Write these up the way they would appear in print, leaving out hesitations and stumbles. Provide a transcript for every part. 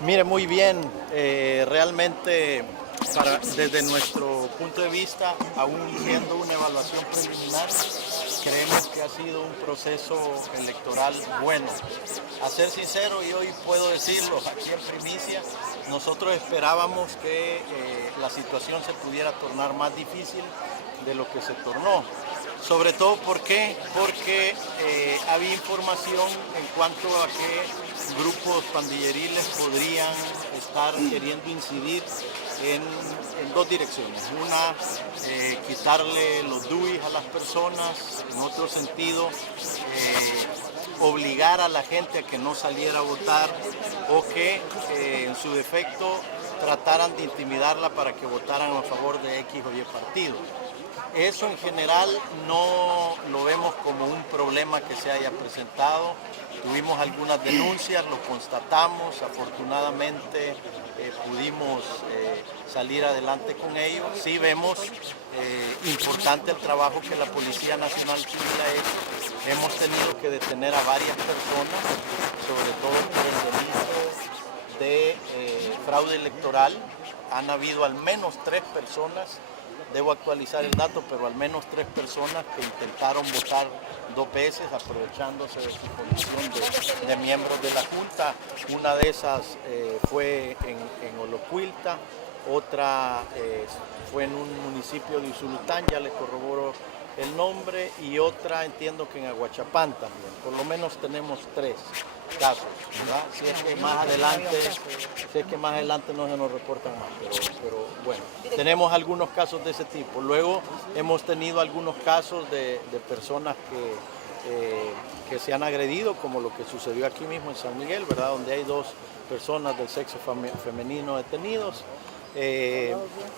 Mire, muy bien, realmente desde nuestro punto de vista, aún siendo una evaluación preliminar, creemos que ha sido un proceso electoral bueno. A ser sincero, y hoy puedo decirlo aquí en primicia, nosotros esperábamos que la situación se pudiera tornar más difícil de lo que se tornó. Sobre todo porque había información en cuanto a que grupos pandilleriles podrían estar queriendo incidir en dos direcciones. Una, quitarle los DUIs a las personas; en otro sentido, obligar a la gente a que no saliera a votar, o que en su defecto trataran de intimidarla para que votaran a favor de X o Y partido. Eso en general no lo vemos como un problema que se haya presentado. Tuvimos algunas denuncias, lo constatamos, afortunadamente pudimos salir adelante con ello. Sí vemos importante el trabajo que la Policía Nacional Civil ha hecho. Hemos tenido que detener a varias personas, sobre todo por el delito de fraude electoral. Han habido al menos 3 personas, debo actualizar el dato, pero al menos 3 personas que intentaron votar 2 veces aprovechándose de su condición de miembros de la Junta. Una de esas fue en Olocuilta, otra fue en un municipio de Usulután, ya le corroboro el nombre, y otra entiendo que en Aguachapán también. Por lo menos tenemos 3 casos, ¿verdad? Si es que más adelante no se nos reportan más, pero bueno, tenemos algunos casos de ese tipo. Luego hemos tenido algunos casos de personas que se han agredido, como lo que sucedió aquí mismo en San Miguel, ¿verdad? Donde hay 2 personas del sexo femenino detenidos.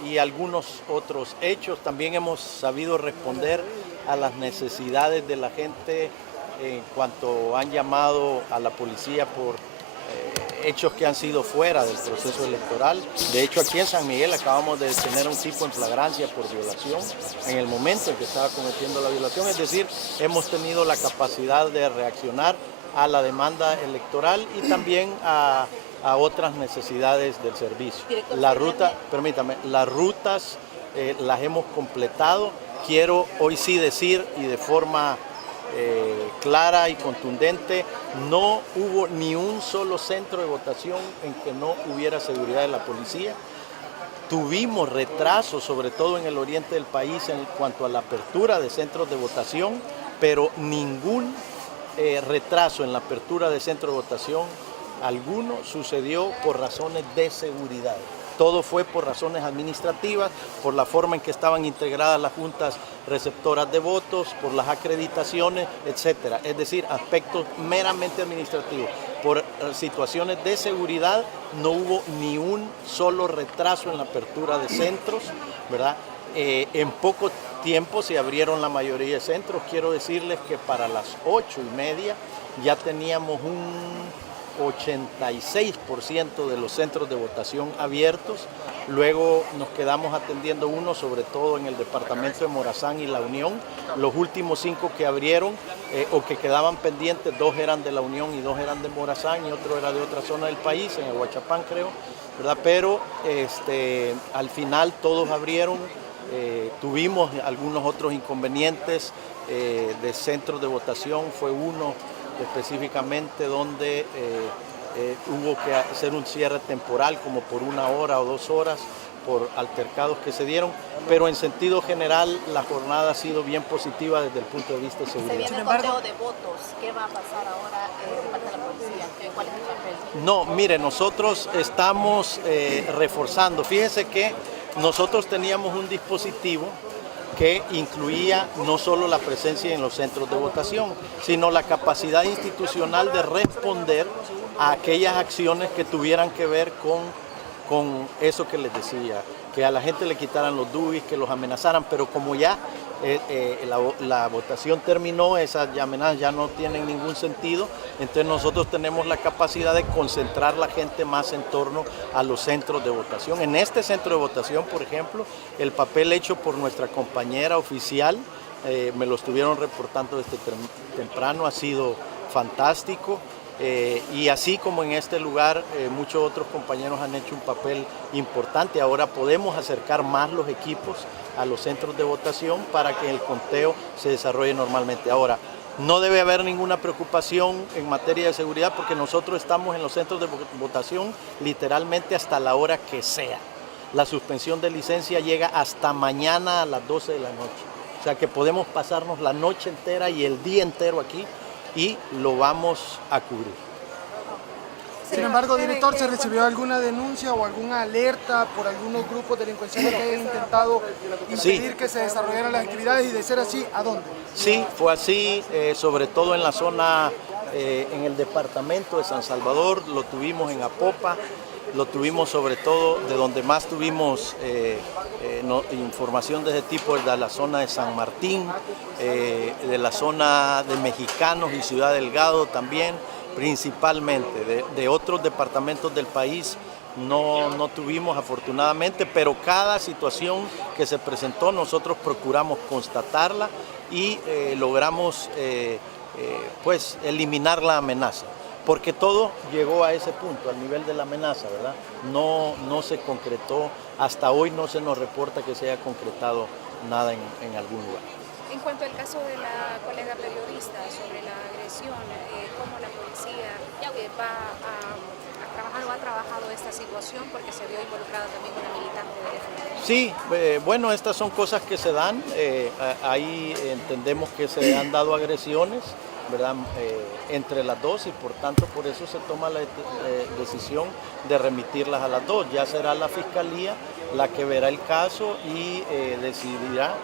Y algunos otros hechos. También hemos sabido responder a las necesidades de la gente en cuanto han llamado a la policía por hechos que han sido fuera del proceso electoral. De hecho, aquí en San Miguel acabamos de detener a un tipo en flagrancia por violación en el momento en que estaba cometiendo la violación. Es decir, hemos tenido la capacidad de reaccionar a la demanda electoral y también a otras necesidades del servicio. La ruta, permítame, las rutas las hemos completado. Quiero hoy sí decir, y de forma clara y contundente, no hubo ni un solo centro de votación en que no hubiera seguridad de la policía. Tuvimos retrasos, sobre todo en el oriente del país, en cuanto a la apertura de centros de votación, pero ningún retraso en la apertura de centro de votación alguno sucedió por razones de seguridad. Todo fue por razones administrativas, por la forma en que estaban integradas las juntas receptoras de votos, por las acreditaciones, etcétera. Es decir, aspectos meramente administrativos. Por situaciones de seguridad no hubo ni un solo retraso en la apertura de centros, ¿verdad? En poco tiempo se abrieron la mayoría de centros. Quiero decirles que para las 8:30 ya teníamos un 86% de los centros de votación abiertos. Luego nos quedamos atendiendo uno, sobre todo en el departamento de Morazán y La Unión. Los últimos 5 que abrieron o que quedaban pendientes, 2 eran de La Unión y 2 eran de Morazán, y otro era de otra zona del país, en Aguachapán creo, ¿verdad? Pero al final todos abrieron. Tuvimos algunos otros inconvenientes de centros de votación. Fue uno específicamente donde hubo que hacer un cierre temporal como por 1 hora o 2 horas por altercados que se dieron, pero en sentido general la jornada ha sido bien positiva desde el punto de vista de seguridad. Se viene el conteo de votos, ¿qué va a pasar ahora de parte de la policía? ¿Cuál es el papel? No, mire, nosotros estamos reforzando. Fíjense que nosotros teníamos un dispositivo que incluía no solo la presencia en los centros de votación, sino la capacidad institucional de responder a aquellas acciones que tuvieran que ver con eso que les decía, que a la gente le quitaran los DUIs, que los amenazaran, pero como ya la votación terminó, esas amenazas ya no tienen ningún sentido. Entonces nosotros tenemos la capacidad de concentrar la gente más en torno a los centros de votación. En este centro de votación, por ejemplo, el papel hecho por nuestra compañera oficial, me lo estuvieron reportando desde temprano, ha sido fantástico. Y así como en este lugar, muchos otros compañeros han hecho un papel importante. Ahora podemos acercar más los equipos a los centros de votación para que el conteo se desarrolle normalmente. Ahora, no debe haber ninguna preocupación en materia de seguridad porque nosotros estamos en los centros de votación literalmente hasta la hora que sea. La suspensión de licencia llega hasta mañana a las 12 de la noche. O sea que podemos pasarnos la noche entera y el día entero aquí y lo vamos a cubrir. Sin embargo, director, ¿se recibió alguna denuncia o alguna alerta por algunos grupos delincuenciales que hayan intentado impedir que se desarrollaran las actividades? Y de ser así, ¿a dónde? Sí, fue así, sobre todo en la zona, en el departamento de San Salvador, lo tuvimos en Apopa, lo tuvimos sobre todo, de donde más tuvimos información de ese tipo es de la zona de San Martín, de la zona de Mexicanos y Ciudad Delgado también, principalmente. De otros departamentos del país no tuvimos afortunadamente, pero cada situación que se presentó nosotros procuramos constatarla y logramos pues eliminar la amenaza. Porque todo llegó a ese punto, al nivel de la amenaza, ¿verdad? No se concretó, hasta hoy no se nos reporta que se haya concretado nada en algún lugar. En cuanto al caso de la colega periodista sobre la agresión, ¿cómo la policía va a trabajar o ha trabajado esta situación? Porque se vio involucrada también una militante del FMLN. Sí, bueno, estas son cosas que se dan, ahí entendemos que se han dado agresiones, ¿verdad? Entre las dos y por tanto por eso se toma la decisión de remitirlas a las dos. Ya será la Fiscalía la que verá el caso y decidirá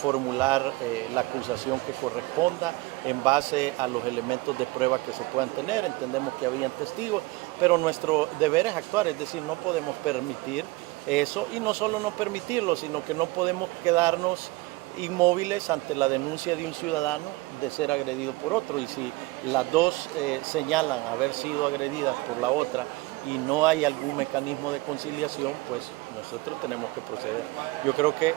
formular la acusación que corresponda en base a los elementos de prueba que se puedan tener. Entendemos que habían testigos, pero nuestro deber es actuar, es decir, no podemos permitir eso y no solo no permitirlo, sino que no podemos quedarnos inmóviles ante la denuncia de un ciudadano de ser agredido por otro, y si las dos señalan haber sido agredidas por la otra y no hay algún mecanismo de conciliación, pues nosotros tenemos que proceder. Yo creo que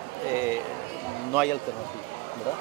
no hay alternativa, ¿verdad?